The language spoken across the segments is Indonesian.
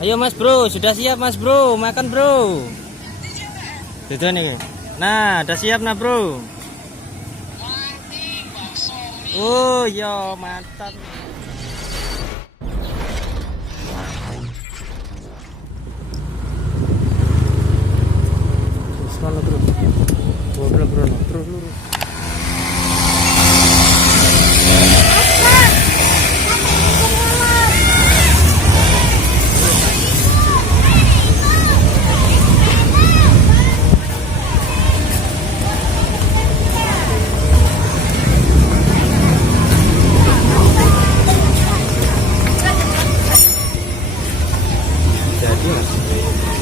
Ayo Mas Bro, sudah siap Mas Bro, makan Bro. Itu nih. Nah, udah siap nah Bro. Oh, yo mantap. Semangat Bro. Bro.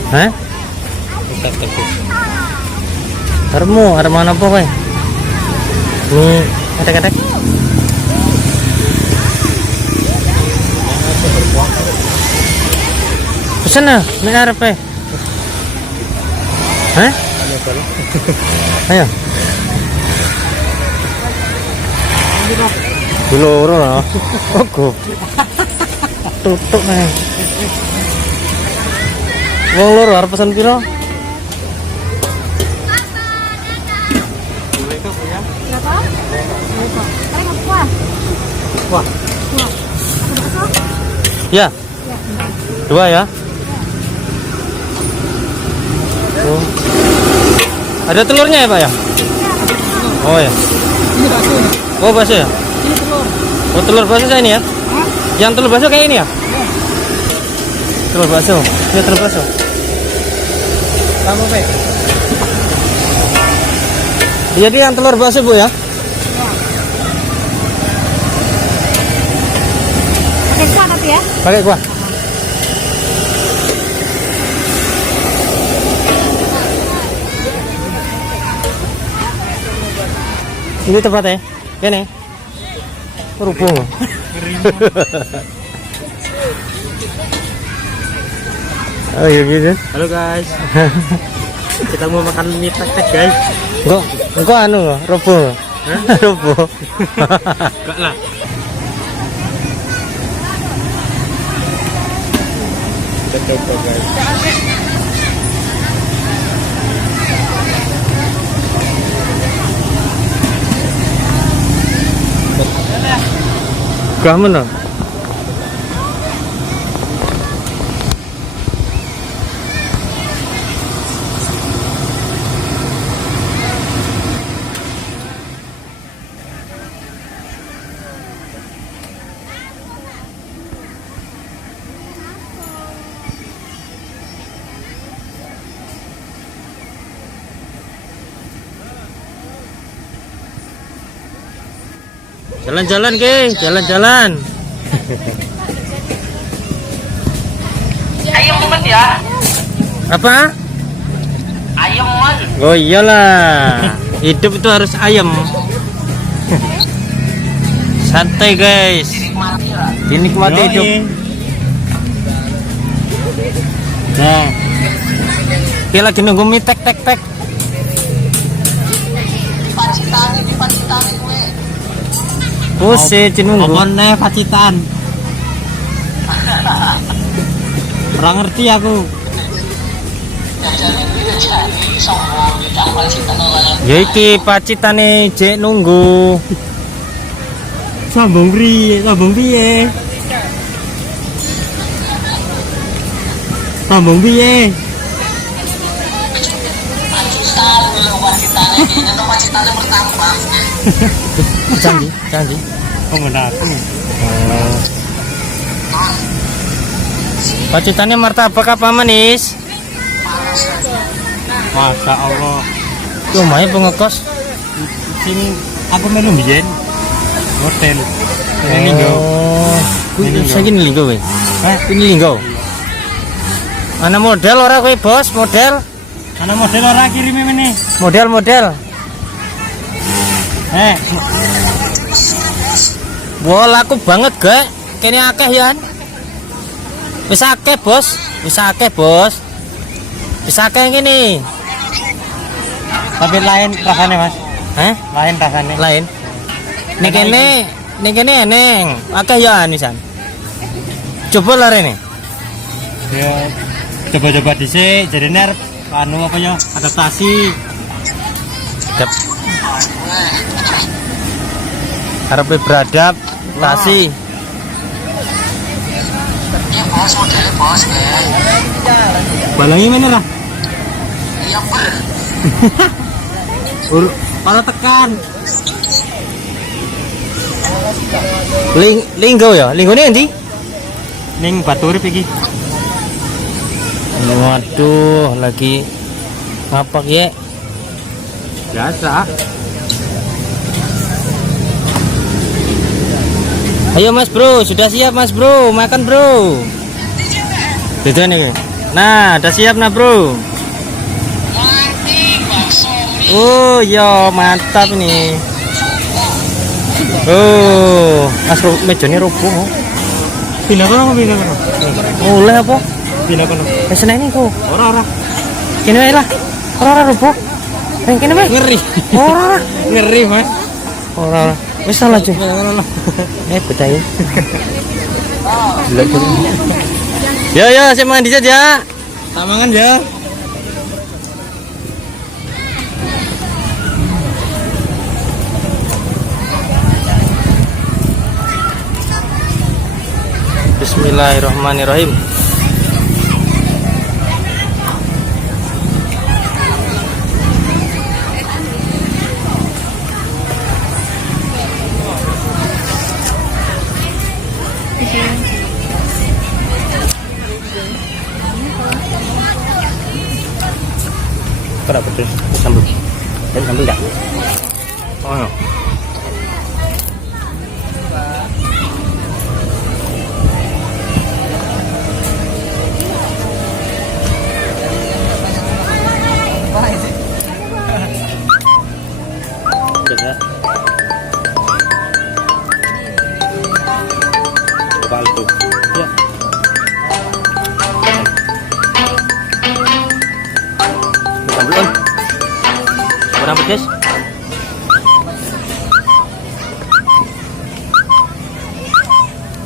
Hah? Arep mana apa kowe? Nih, ketek-ketek. Pesen ah, nek arepe. Hah? Ayo. Loro lah. Oh, goblok. Tutuk nih. Wong loro arep pesen piro? Wah. Ya. 2 ya. Oh. Ada telurnya ya, Pak ya? Oh ya. Oh, bakso ya? Ini telur. Oh, telur bakso saya ini ya? Yang telur bakso kayak ini ya? Telur bakso. Ya, telur bakso. Kamu, Pak. Jadi yang telur bakso, Bu ya? Pakai kuah tapi ya? Pakai kuah. Ini tempatnya? Ini? Rupung. Oh iya gitu. Halo guys. Kita mau makan mie tek-tek guys. Enggak anu loh, rubuh. Rubuh. Enggak lah. Kita coba guys. Kamu no? Jalan-jalan ke, jalan-jalan. Ayam men ya? Apa? Ayam men. Oh iyalah, hidup itu harus ayam. Santai guys, dinikmati hidup. Nah, kita lagi nunggu mie tek. Pacitan gue. Pusing nunggu. Apa nih Pacitan? Kurang ngerti aku. Ya iki Pacitane jek nunggu. Sambung piye? Sambung piye? Pacitannya pertama. Canggih. Oh benar. Pacitannya martabak apa manis? Masya Allah. Tuh main pengekos. Sini aku melu mbiyen. Hotel. Ini linggo. Saya gini linggo weh. Ini linggo. Mana model orang kowe bos, model. Ana model ora kirim ini. Model. Wah laku banget gak? Kene akeh ya. Wis akeh bos. Bisa akeh gini. Tapi lain rasanya mas. Hah? Lain rasanya. Lain. Nek kene eneng. Akeh ya anisan. Coba lah rene. Ya coba-coba dhisik jadinya arep anu apa ya adaptasi. Dap. Harap beradab, tasi. Iya bos, modelnya bos ya. Balangi mana lah? Iya ber. Para tekan. Linggo ya, linggone endi? Ning batu urip iki. Waduh, lagi ngapak ya. Biasa. Ayo Mas Bro, sudah siap Mas Bro, makan Bro. Gitu nih. Nah, udah siap nah Bro. Oh, ya mantap nih. Oh, Mas Bro, mejanya roboh. Pindah kono pindah kono. Oleh apa? Pindah kono. Wis ini kok. Ora. Kene wae lah. Ora roboh. Kene wae. Ngeri. Ora. Ngeri, Mas. Ora. Wis salah cuy. Bedain. Ya, saya makan dicet ya. Tamangan ya. Bismillahirrahmanirrahim. Berapa pedes? Sambal. Sambal enggak? Oh no. Ya. Palsu. Ya. Sambal. Kurang pedes.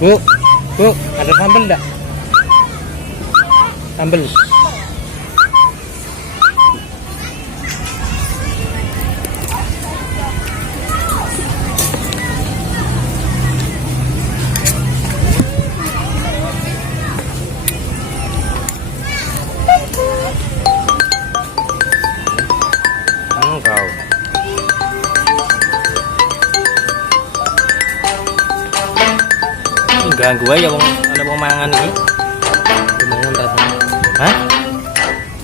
Bu, ada sambal enggak? Sambal. Engkau. Ganggu aja wong ada wong mangan iki. Lumayan rasanya. Hah?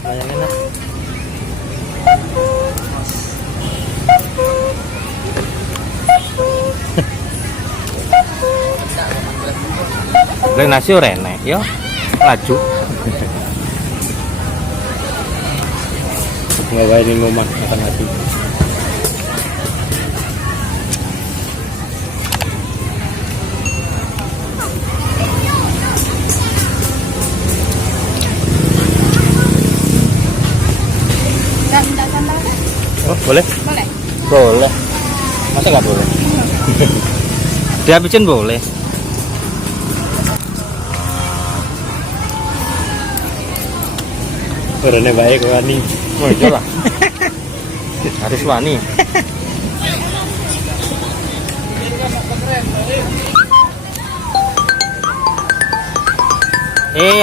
Lumayan enak. Lek nasi ora enak yo. Laju. Nggak baik ning omah makan nasi. Oh, boleh? Boleh. Boleh. Masa nggak boleh? Dihabisin boleh. Orangnya baik wani. Oh iya lah. Harus wani.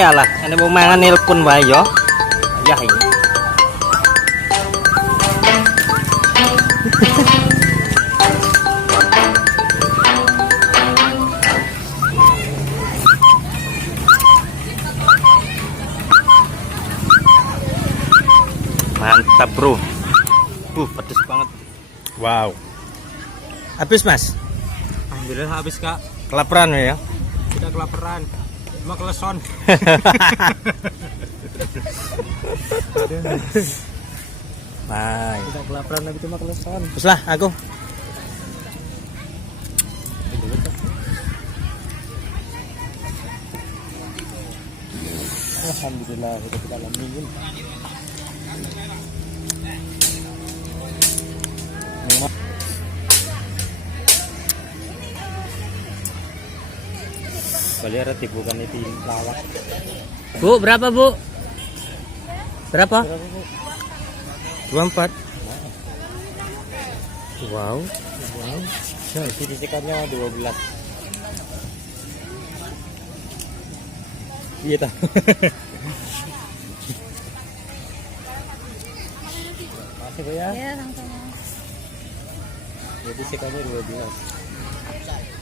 Alah, ini mau mangan nelpon wae yo. Ya ini. Mantap bro. Pedes banget. Wow. Habis mas? Alhamdulillah habis kak. Kelaparan ya? Tidak kelaparan. Cuma keleson. Baik. Tidak kelaparan tapi cuma keleson. Terus lah aku. Alhamdulillah kita alamin. Balik reti bukan itu lawak. Bu, berapa Bu? Berapa? Berapa, Bu? 24. Wow. Nah, isi disikannya 12. Iya tahu. Masih Bu ya? Ya, sama-sama. Jadi disikannya 12.